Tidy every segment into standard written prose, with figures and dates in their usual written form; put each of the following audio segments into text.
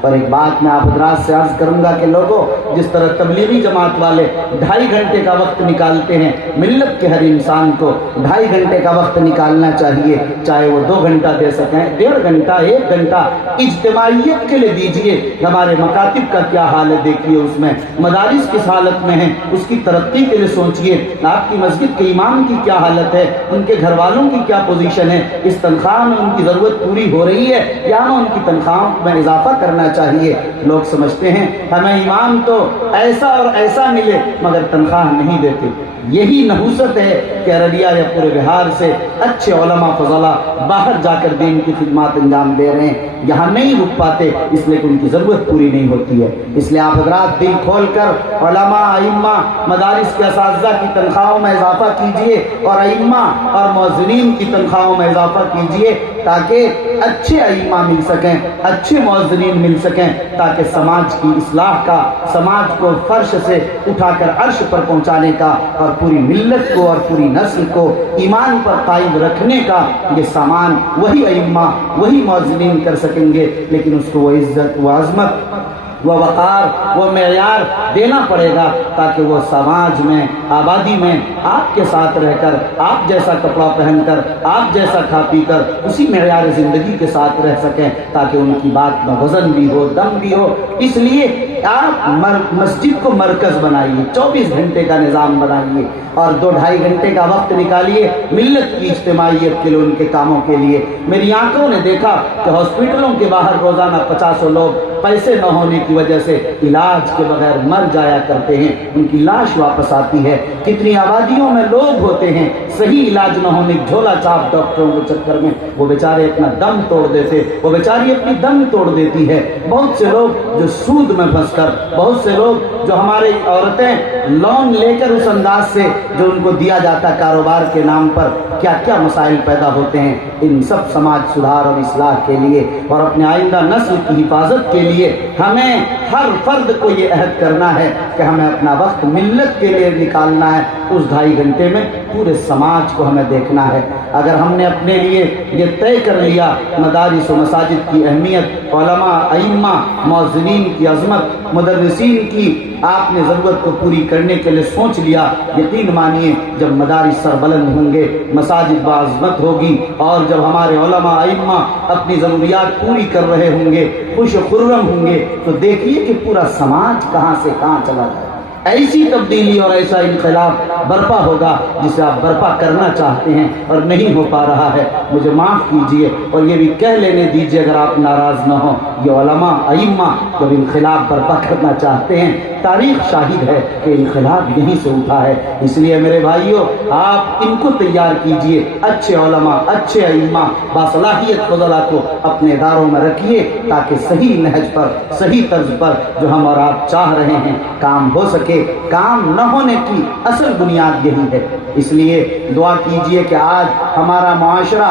اور ایک بات میں آپ حضرات سے عرض کروں گا کہ لوگوں، جس طرح تبلیغی جماعت والے 2.5 گھنٹے کا وقت نکالتے ہیں، ملت کے ہر انسان کو 2.5 گھنٹے کا وقت نکالنا چاہیے، چاہے وہ 2 گھنٹہ دے سکیں، 1.5 گھنٹہ 1 گھنٹہ اجتماعیت کے لیے دیجیے۔ ہمارے مکاتب کا کیا حال ہے دیکھیے، اس میں مدارس کس حالت میں ہیں، اس کی ترقی کے لیے سوچیے۔ آپ کی مسجد کے امام کی کیا حالت ہے، ان کے گھر والوں کی کیا پوزیشن ہے، اس تنخواہ میں ان کی ضرورت پوری ہو رہی ہے یا ہمیں ان کی تنخواہوں میں اضافہ کرنا چاہیے۔ لوگ سمجھتے ہیں ہمیں امام تو ایسا اور ایسا ملے مگر تنخواہ نہیں دیتے۔ یہی نحوست ہے کہ ارریہ یا پورے بہار سے اچھے علماء فضلہ باہر جا کر دین کی خدمات انجام دے رہے ہیں، یہاں نہیں رک پاتے اس لیے کہ ان کی ضرورت پوری نہیں ہوتی ہے۔ اس لیے آپ حضرات دل کھول کر علماء، ائمہ، مدارس کے اساتذہ کی تنخواہوں میں اضافہ کیجیے اور ائمہ اور مؤذنین کی تنخواہوں میں اضافہ کیجیے، تاکہ اچھے ائمہ مل سکیں، اچھے مؤذنین مل سکیں، تاکہ سماج کی اصلاح کا، سماج کو فرش سے اٹھا کر عرش پر پہنچانے کا اور پوری ملت کو اور پوری نسل کو ایمان پر قائم رکھنے کا یہ سامان وہی ائمہ، وہی مؤذنین کر سکیں گے۔ لیکن اس کو وہ عزت، وہ عظمت، وہ وقار، وہ معیار دینا پڑے گا تاکہ وہ سماج میں، آبادی میں آپ کے ساتھ رہ کر، آپ جیسا کپڑا پہن کر، آپ جیسا کھا پی کر اسی معیار زندگی کے ساتھ رہ سکیں، تاکہ ان کی بات میں وزن بھی ہو، دم بھی ہو۔ اس لیے آپ مسجد کو مرکز بنائیے، 24 گھنٹے کا نظام بنائیے اور 2-2.5 گھنٹے کا وقت نکالیے ملت کی اجتماعیت کے لیے، ان کے کاموں کے لیے۔ میری آنکھوں نے دیکھا کہ ہاسپٹلوں کے باہر روزانہ 50 لوگ پیسے نہ ہونے کی وجہ سے علاج کے بغیر مر جایا کرتے ہیں، ان کی لاش واپس آتی ہے۔ کتنی آبادیوں میں لوگ ہوتے ہیں صحیح علاج نہ ہونے، جھولا چاپ ڈاکٹروں کے چکر میں وہ بیچارے اپنا دم توڑ دیتے، وہ بیچاری اپنی دم توڑ دیتی ہے۔ بہت سے لوگ جو سود میں پھنس کر، بہت سے لوگ جو ہماری عورتیں لون لے کر اس انداز سے جو ان کو دیا جاتا کاروبار کے نام پر کیا کیا مسائل پیدا ہوتے ہیں۔ ان سب سماج سدھار اور اصلاح کے لیے اور اپنے آئندہ نسل کی حفاظت کے لیے ہمیں ہر فرد کو یہ عہد کرنا ہے کہ ہمیں اپنا وقت ملت کے لیے نکالنا ہے۔ اس 2.5 گھنٹے میں پورے سماج کو ہمیں دیکھنا ہے۔ اگر ہم نے اپنے لیے یہ طے کر لیا مدارس و مساجد کی اہمیت، علماء، ائمہ، مؤذنین کی عظمت، مدرسین کی آپ نے ضرورت کو پوری کرنے کے لیے سوچ لیا، یقین مانیے جب مدارس سربلند ہوں گے، مساجد باعظمت ہوگی، اور جب ہمارے علماء ائمہ اپنی ضروریات پوری کر رہے ہوں گے، خوش و خرم ہوں گے، تو دیکھیے کہ پورا سماج کہاں سے کہاں چلا جائے۔ ایسی تبدیلی اور ایسا انقلاب برپا ہوگا جسے آپ برپا کرنا چاہتے ہیں اور نہیں ہو پا رہا ہے۔ مجھے معاف کیجئے اور یہ بھی کہہ لینے دیجئے اگر آپ ناراض نہ ہوں، یہ علماء ائمہ جب انقلاب برپا کرنا چاہتے ہیں، تاریخ شاہد ہے کہ انقلاب یہیں سے اٹھا ہے۔ اس لیے میرے بھائیوں، آپ ان کو تیار کیجئے، اچھے علماء، اچھے ائمہ، باصلاحیت فضلہ کو اپنے اداروں میں رکھیے، تاکہ صحیح نہج پر، صحیح طرز پر جو ہم اور آپ چاہ رہے ہیں کام ہو سکے۔ کام نہ ہونے کی اصل بنیاد یہی ہے۔ اس لیے دعا کیجئے کہ آج ہمارا معاشرہ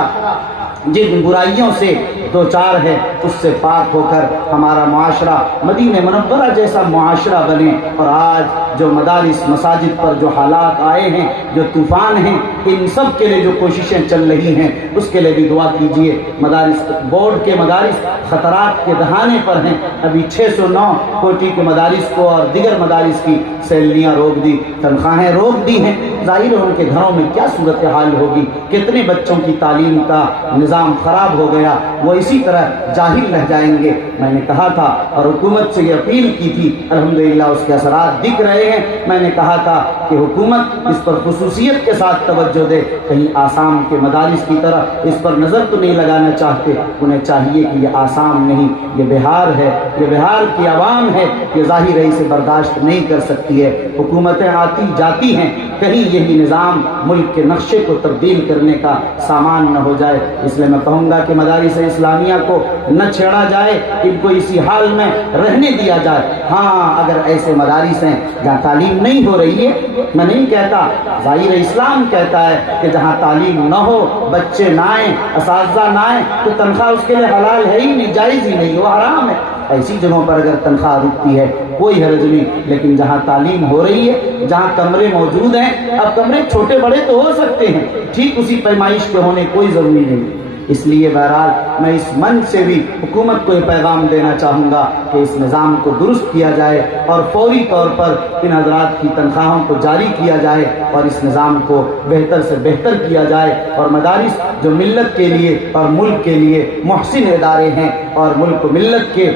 جن برائیوں سے دو چار ہے اس سے پاک ہو کر ہمارا معاشرہ مدینہ منورہ جیسا معاشرہ بنے، اور آج جو مدارس مساجد پر جو حالات آئے ہیں، جو طوفان ہیں، ان سب کے لیے جو کوششیں چل رہی ہیں اس کے لیے بھی دعا کیجئے۔ مدارس بورڈ کے مدارس خطرات کے دہانے پر ہیں، ابھی 609 کوٹی کے مدارس کو اور دیگر مدارس کی سیلریاں روک دی، تنخواہیں روک دی ہیں۔ ظاہر ہے ان کے گھروں میں کیا صورتحال ہوگی، کتنے بچوں کی تعلیم کا نظام خراب ہو گیا، وہ اسی طرح جاہل رہ جائیں گے۔ میں نے کہا تھا اور حکومت سے یہ اپیل کی تھی، الحمدللہ اس کے اثرات دکھ رہے ہیں۔ میں نے کہا تھا کہ حکومت اس پر خصوصیت کے ساتھ توجہ دے، کہیں آسام کے مدارس کی طرح اس پر نظر تو نہیں لگانا چاہتے۔ انہیں چاہیے کہ یہ آسام نہیں، یہ بہار ہے، یہ بہار کی عوام ہے، یہ ظاہر ہے اسے برداشت نہیں کر سکتی ہے۔ حکومتیں آتی جاتی ہیں، کہیں یہی نظام ملک کے نقشے کو تبدیل کرنے کا سامان نہ ہو جائے۔ اس لیے میں کہوں گا کہ مدارس اسلامیہ کو نہ چھیڑا جائے، ان کو اسی حال میں رہنے دیا جائے۔ ہاں اگر ایسے مدارس ہیں جہاں تعلیم نہیں ہو رہی ہے، میں نہیں کہتا، ظاہر اسلام کہتا ہے کہ جہاں تعلیم نہ ہو، بچے نہ آئیں، اساتذہ نہ آئیں، تو تنخواہ اس کے لیے حلال ہے ہی نہیں، جائز ہی نہیں، وہ حرام ہے۔ ایسی جگہوں پر اگر تنخواہ رکتی ہے کوئی حرج نہیں، لیکن جہاں تعلیم ہو رہی ہے، جہاں کمرے موجود ہیں، اب کمرے چھوٹے بڑے تو ہو سکتے ہیں، ٹھیک اسی پیمائش کے ہونے کوئی ضروری نہیں، اس لیے بہرحال میں اس منچ سے بھی حکومت کو یہ پیغام دینا چاہوں گا کہ اس نظام کو درست کیا جائے اور فوری طور پر ان حضرات کی تنخواہوں کو جاری کیا جائے اور اس نظام کو بہتر سے بہتر کیا جائے، اور مدارس جو ملت کے لیے اور ملک کے لیے محسن ادارے ہیں اور ملک و ملت کے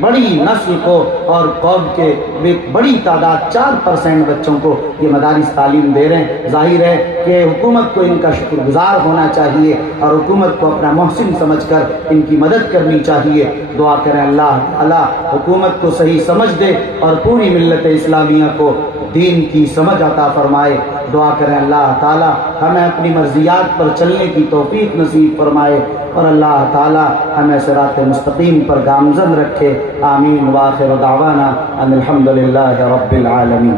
بڑی نسل کو اور قوم کے بڑی تعداد 4% بچوں کو یہ مدارس تعلیم دے رہے ہیں، ظاہر ہے کہ حکومت کو ان کا شکر گزار ہونا چاہیے اور حکومت کو اپنا محسن سمجھ کر ان کی مدد کرنی چاہیے۔ دعا کریں اللہ تعالیٰ حکومت کو صحیح سمجھ دے اور پوری ملت اسلامیہ کو دین کی سمجھ عطا فرمائے۔ دعا کریں اللہ تعالیٰ ہمیں اپنی مرضیات پر چلنے کی توفیق نصیب فرمائے اور اللہ تعالیٰ ہمیں صراط مستقیم پر گامزن رکھے۔ آمین وآخر دعوانا ان الحمد للہ رب العالمین۔